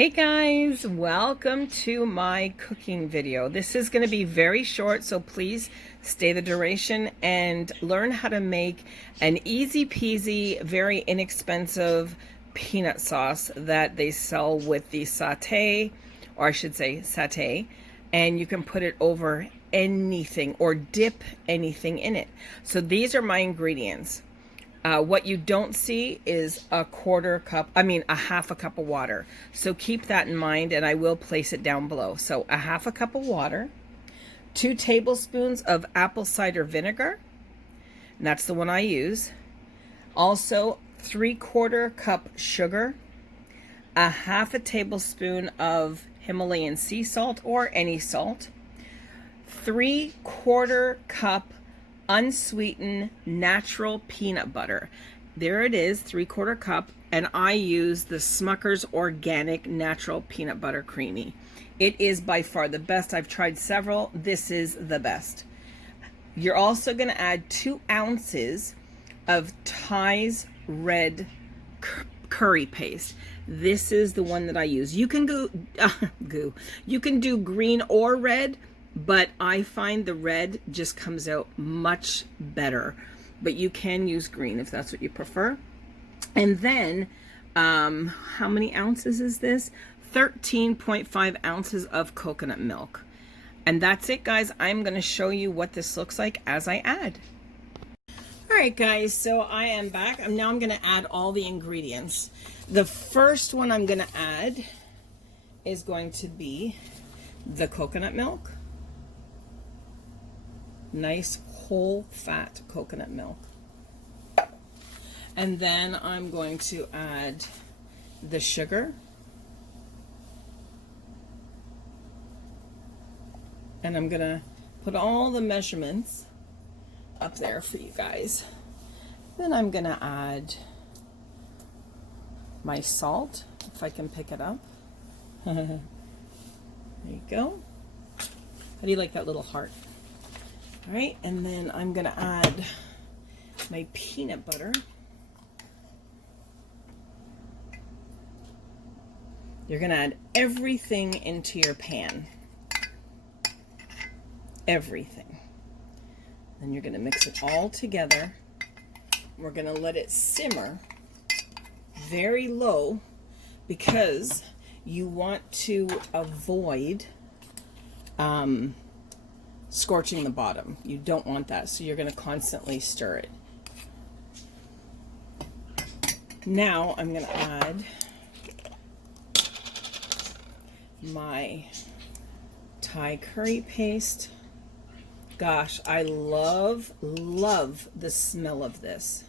Hey guys, welcome to my cooking video. This is going to be very short, so please stay the duration and learn how to make an easy peasy, very inexpensive peanut sauce that they sell with the sauté, or I should say sauté, and you can put it over anything or dip anything in it. So these are my ingredients. What you don't see is a half a cup of water. So keep that in mind, and I will place it down below. So a half a cup of water, 2 tablespoons of apple cider vinegar, and that's the one I use. Also, 3/4 cup sugar, a half a tablespoon of Himalayan sea salt or any salt, 3/4 cup unsweetened natural peanut butter. There it is, 3/4 cup, and I use the Smucker's Organic Natural Peanut Butter Creamy. It is by far the best. I've tried several. This is the best. You're also going to add 2 ounces of Thai's red curry paste. This is the one that I use. You can You can do green or red, but I find the red just comes out much better. But you can use green if that's what you prefer. And then, how many ounces is this? 13.5 ounces of coconut milk. And that's it, guys. I'm going to show you what this looks like as I add. All right, guys, so I am back. Now I'm going to add all the ingredients. The first one I'm going to add is going to be the coconut milk. Nice whole fat coconut milk. And then I'm going to add the sugar. And I'm going to put all the measurements up there for you guys. Then I'm going to add my salt, if I can pick it up. There you go. How do you like that little heart? All right, and then I'm going to add my peanut butter. You're going to add everything into your pan. Everything. Then you're going to mix it all together. We're going to let it simmer very low because you want to avoid scorching the bottom. You don't want that, so you're going to constantly stir it. Now I'm going to add my Thai curry paste. Gosh, I love the smell of this.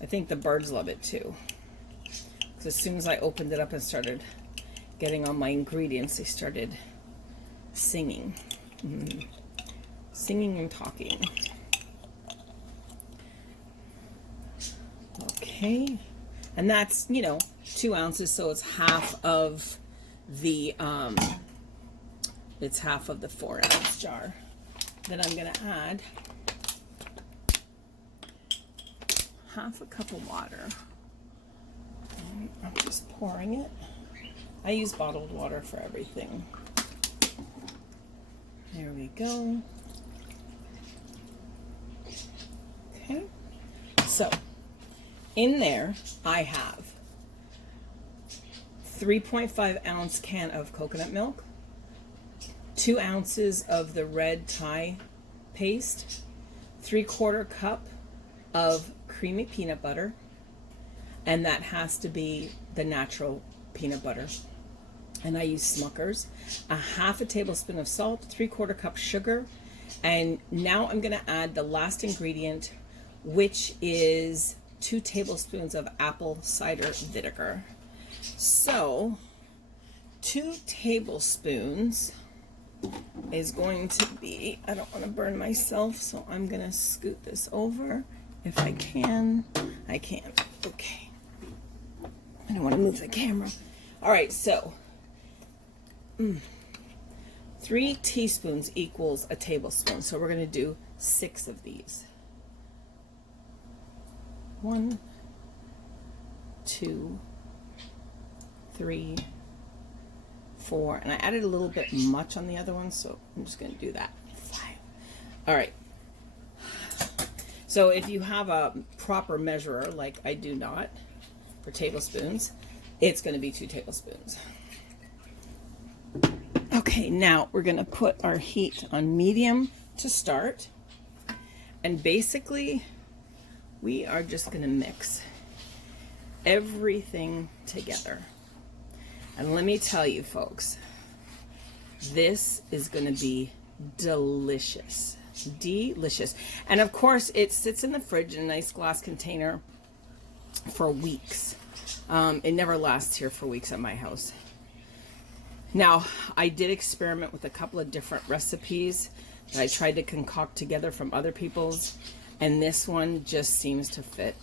I think the birds love it too. Because as soon as I opened it up and started getting all my ingredients, they started singing. Singing and talking. Okay. And that's, 2 ounces, so it's half of the 4-ounce jar. Then I'm going to add half a cup of water. And I'm just pouring it. I use bottled water for everything. There we go. Okay. So, in there, I have 3.5 ounce can of coconut milk, 2 ounces of the red Thai paste, 3/4 cup of creamy peanut butter, and that has to be the natural peanut butter. And I use Smucker's, a half a tablespoon of salt, 3/4 cup sugar, and now I'm going to add the last ingredient, which is 2 tablespoons of apple cider vinegar. So 2 tablespoons is going to be, I don't want to burn myself, so I'm going to scoot this over if I can. I can. Okay. I don't want to move the camera. All right, so 3 teaspoons equals a tablespoon, so we're going to do 6 of these. 1, 2, 3, 4, and I added a little bit much on the other one, so I'm just going to do that. 5. All right. So if you have a proper measurer, like I do not, for tablespoons, it's going to be 2 tablespoons. Okay, now we're going to put our heat on medium to start. And basically, we are just going to mix everything together. And let me tell you, folks, this is going to be delicious. Delicious. And of course, it sits in the fridge in a nice glass container for weeks. It never lasts here for weeks at my house. Now, I did experiment with a couple of different recipes that I tried to concoct together from other people's, and this one just seems to fit.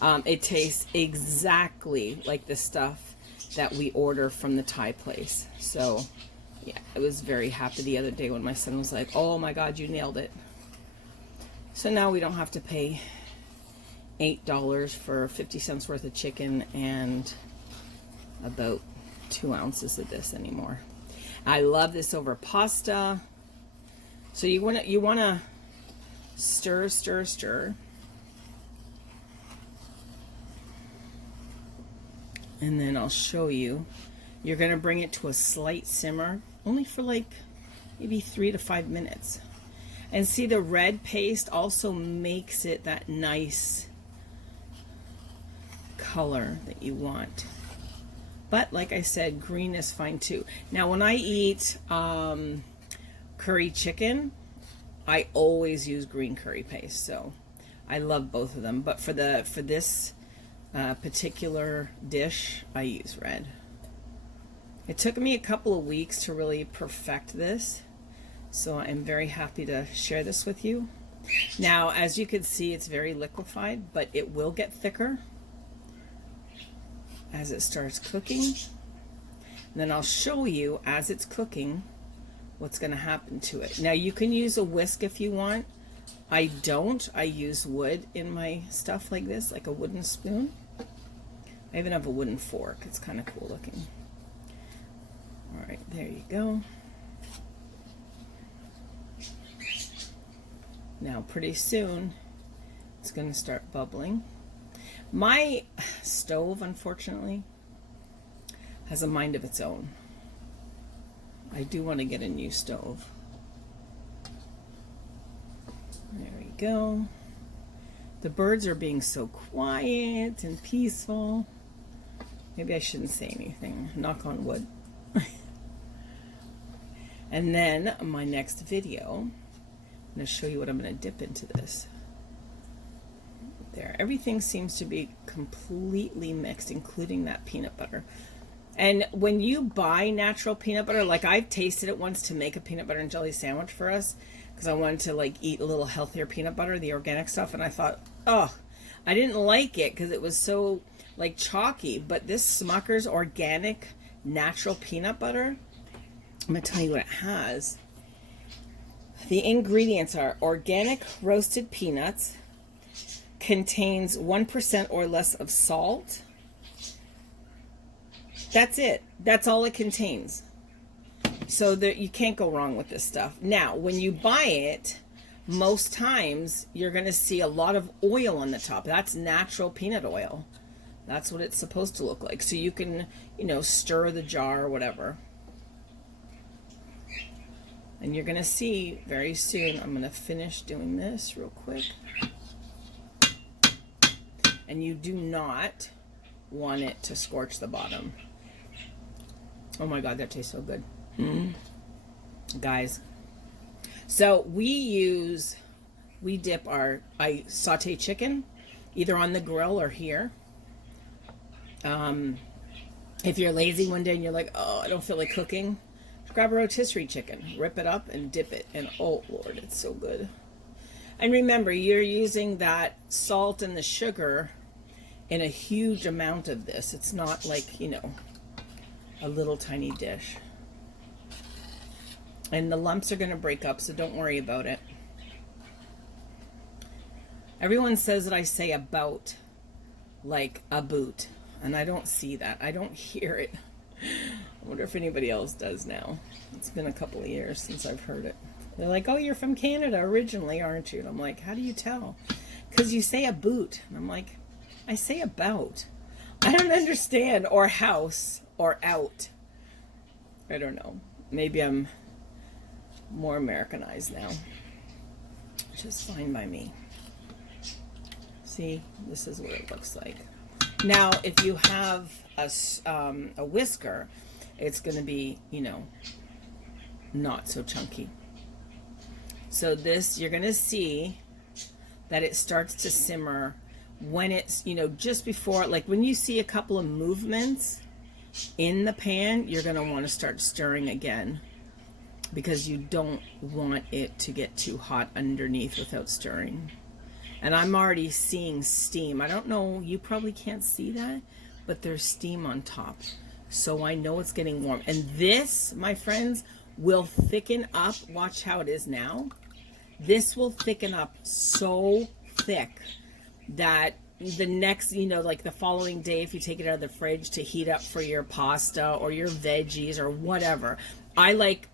It tastes exactly like the stuff that we order from the Thai place. So, yeah, I was very happy the other day when my son was like, "Oh my God, you nailed it." So now we don't have to pay $8 for 50 cents worth of chicken and about 2 ounces of this anymore. I love this over pasta. So you want to stir, stir, stir. And then I'll show you. You're going to bring it to a slight simmer, only for like maybe 3 to 5 minutes. And see, the red paste also makes it that nice color that you want. But like I said, green is fine too. Now, when I eat curry chicken, I always use green curry paste. So I love both of them. But for this particular dish, I use red. It took me a couple of weeks to really perfect this. So I'm very happy to share this with you. Now, as you can see, it's very liquefied, but it will get thicker as it starts cooking. And then I'll show you as it's cooking what's going to happen to it. Now, you can use a whisk if you want. I don't. I use wood in my stuff like this, like a wooden spoon. I even have a wooden fork. It's kind of cool looking. All right, there you go. Now, pretty soon, it's going to start bubbling. My stove, unfortunately, has a mind of its own. I do want to get a new stove. There we go. The birds are being so quiet and peaceful. Maybe I shouldn't say anything. Knock on wood. And then my next video, I'm going to show you what I'm going to dip into this. There, everything seems to be completely mixed, including that peanut butter. And when you buy natural peanut butter, like I've tasted it once to make a peanut butter and jelly sandwich for us, because I wanted to like eat a little healthier peanut butter, the organic stuff, and I thought, oh, I didn't like it because it was so like chalky. But this Smucker's organic natural peanut butter, I'm gonna tell you what it has. The ingredients are organic roasted peanuts, contains 1% or less of salt. That's it. That's all it contains. So that you can't go wrong with this stuff. Now, when you buy it, most times you're going to see a lot of oil on the top. That's natural peanut oil. That's what it's supposed to look like. So you can, stir the jar or whatever. And you're going to see very soon, I'm going to finish doing this real quick. And you do not want it to scorch the bottom. Oh my God, that tastes so good. Guys. So we dip I saute chicken either on the grill or here. If you're lazy one day and you're like, oh, I don't feel like cooking, just grab a rotisserie chicken, rip it up and dip it. And oh Lord, it's so good. And remember, you're using that salt and the sugar in a huge amount of this. It's not like, a little tiny dish. And the lumps are going to break up, so don't worry about it. Everyone says that I say about like a boot, and I don't see that. I don't hear it. wonder if anybody else does now. It's been a couple of years since I've heard it. They're like, oh, you're from Canada originally, aren't you? And I'm like, how do you tell? Because you say a boot. And I'm like, I say about. I don't understand. Or house or out. I don't know. Maybe I'm more Americanized now, which is fine by me. See, this is what it looks like. Now, if you have a whisker, it's going to be, you know, not so chunky. So this, you're going to see that it starts to simmer when it's, you know, just before, like when you see a couple of movements in the pan, you're going to want to start stirring again, because you don't want it to get too hot underneath without stirring. And I'm already seeing steam. I don't know, you probably can't see that, but there's steam on top. So I know it's getting warm. And this, my friends, will thicken up. Watch how it is now. This will thicken up so thick that the next, you know, like the following day, if you take it out of the fridge to heat up for your pasta or your veggies or whatever, I like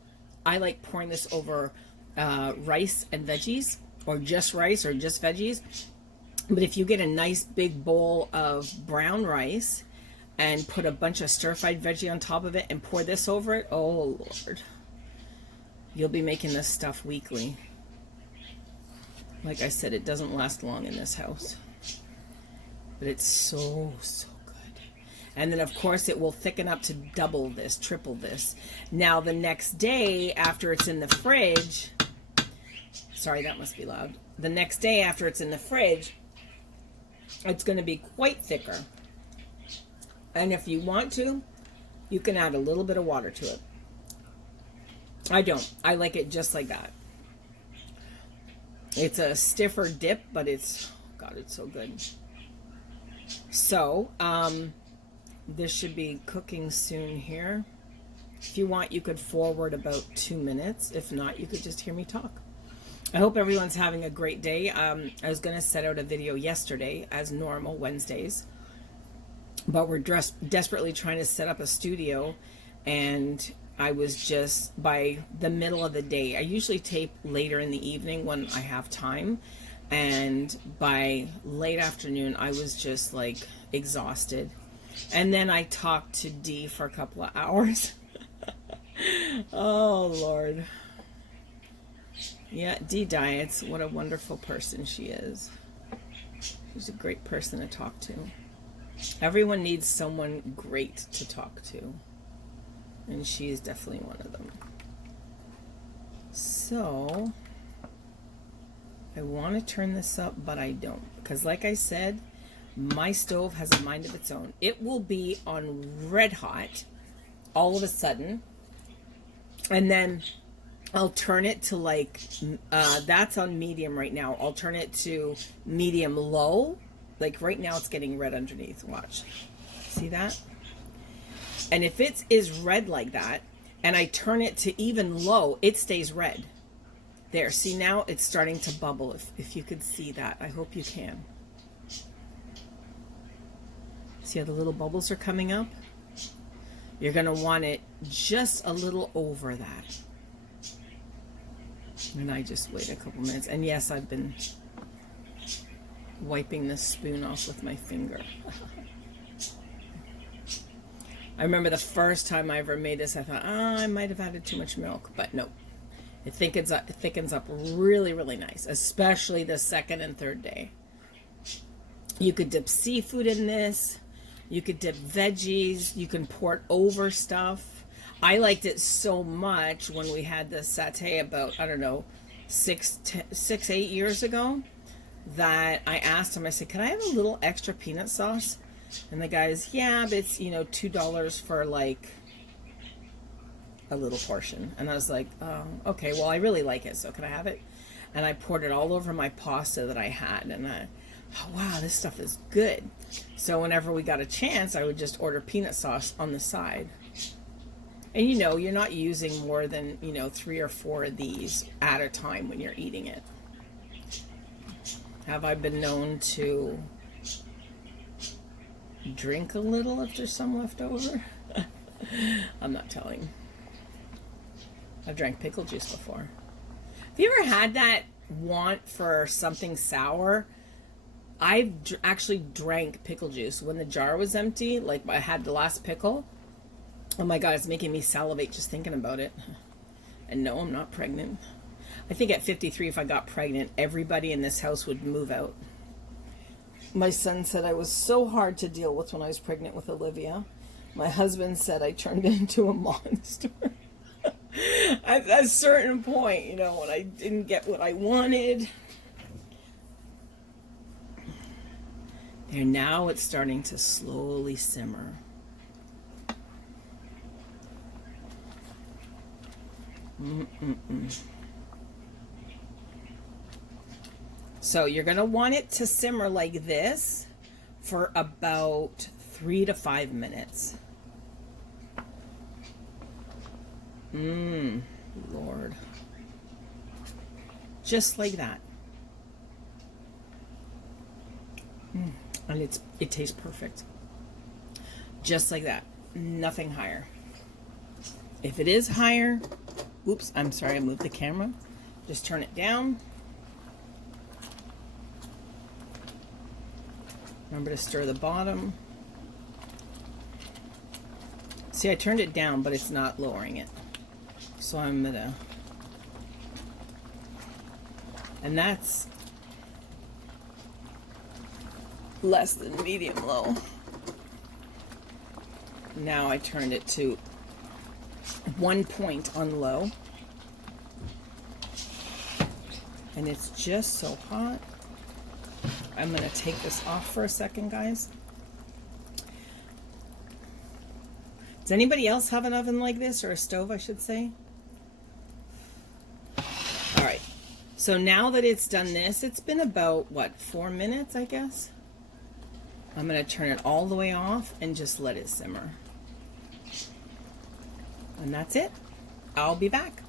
pouring this over rice and veggies, or just rice or just veggies. But if you get a nice big bowl of brown rice and put a bunch of stir-fried veggie on top of it and pour this over it, oh Lord, you'll be making this stuff weekly. Like I said, it doesn't last long in this house, but it's so good. And then of course it will thicken up to double this, triple this. Now the next day after it's in the fridge, sorry, that must be loud. The next day after it's in the fridge, it's going to be quite thicker. And if you want to, you can add a little bit of water to it. I don't. I like it just like that. It's a stiffer dip, but it's, God, it's so good. So, this should be cooking soon here. If you want, you could forward about 2 minutes. If not, you could just hear me talk. I hope everyone's having a great day. I was going to set out a video yesterday, as normal, Wednesdays. But we're desperately trying to set up a studio. And I was just, by the middle of the day, I usually tape later in the evening when I have time. And by late afternoon, I was just like exhausted. And then I talked to Dee for a couple of hours. Oh, Lord. Yeah, Dee Diets, what a wonderful person she is. She's a great person to talk to. Everyone needs someone great to talk to. And she is definitely one of them. So, I want to turn this up, but I don't. Because like I said, my stove has a mind of its own. It will be on red hot all of a sudden. And then I'll turn it to like, that's on medium right now. I'll turn it to medium low. Like right now it's getting red underneath. Watch. See that? And if it is red like that, and I turn it to even low, it stays red. There, see now it's starting to bubble. If you could see that, I hope you can. See how the little bubbles are coming up? You're going to want it just a little over that. And I just wait a couple minutes. And yes, I've been wiping this spoon off with my finger. I remember the first time I ever made this, I thought, I might have added too much milk. But no, it thickens up really, really nice, especially the second and third day. You could dip seafood in this. You could dip veggies. You can pour it over stuff. I liked it so much when we had the satay about, I don't know, 8 years ago, that I asked him, I said, can I have a little extra peanut sauce? And the guy's, yeah, but it's, you know, $2 for like a little portion. And I was like, oh, okay, well, I really like it, so can I have it? And I poured it all over my pasta that I had, and oh, wow, this stuff is good. So whenever we got a chance, I would just order peanut sauce on the side. And you know, you're not using more than, you know, 3 or 4 of these at a time when you're eating it. Have I been known to drink a little if there's some left over? I'm not telling. I've drank pickle juice before. Have you ever had that want for something sour? I've actually drank pickle juice when the jar was empty. Like I had the last pickle. Oh my God, it's making me salivate just thinking about it. And no, I'm not pregnant. I think at 53, if I got pregnant, everybody in this house would move out. My son said I was so hard to deal with when I was pregnant with Olivia. My husband said I turned into a monster. At a certain point, you know, when I didn't get what I wanted. There, now it's starting to slowly simmer. So you're going to want it to simmer like this for about 3 to 5 minutes. Lord. Just like that. And it tastes perfect. Just like that. Nothing higher. If it is higher, oops, I'm sorry, I moved the camera. Just turn it down. Remember to stir the bottom. See, I turned it down, but it's not lowering it. So I'm gonna, and that's less than medium low. Now I turned it to 1 point on low. And it's just so hot. I'm gonna take this off for a second, guys. Does anybody else have an oven like this, or a stove, I should say? All right, so now that it's done this, it's been about, what, 4 minutes, I guess? I'm gonna turn it all the way off and just let it simmer. And that's it. I'll be back.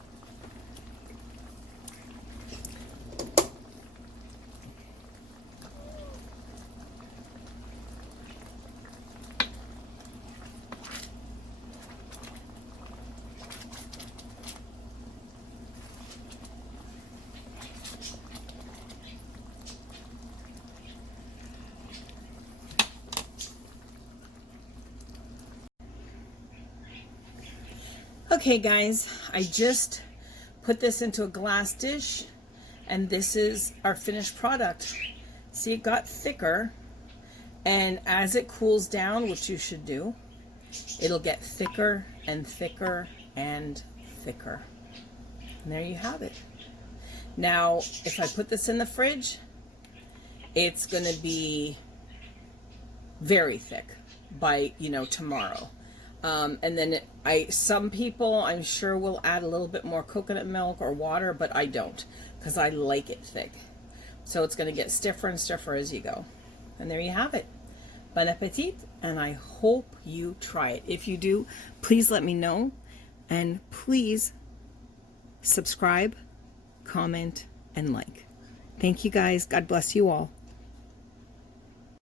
Okay guys, I just put this into a glass dish and this is our finished product. See, it got thicker, and as it cools down, which you should do, it'll get thicker and thicker and thicker. And there you have it. Now, if I put this in the fridge, it's gonna be very thick by, you know, tomorrow. And then some people, I'm sure, will add a little bit more coconut milk or water, but I don't, because I like it thick. So it's going to get stiffer and stiffer as you go. And there you have it. Bon appetit, and I hope you try it. If you do, please let me know, and please subscribe, comment, and like. Thank you guys. God bless you all.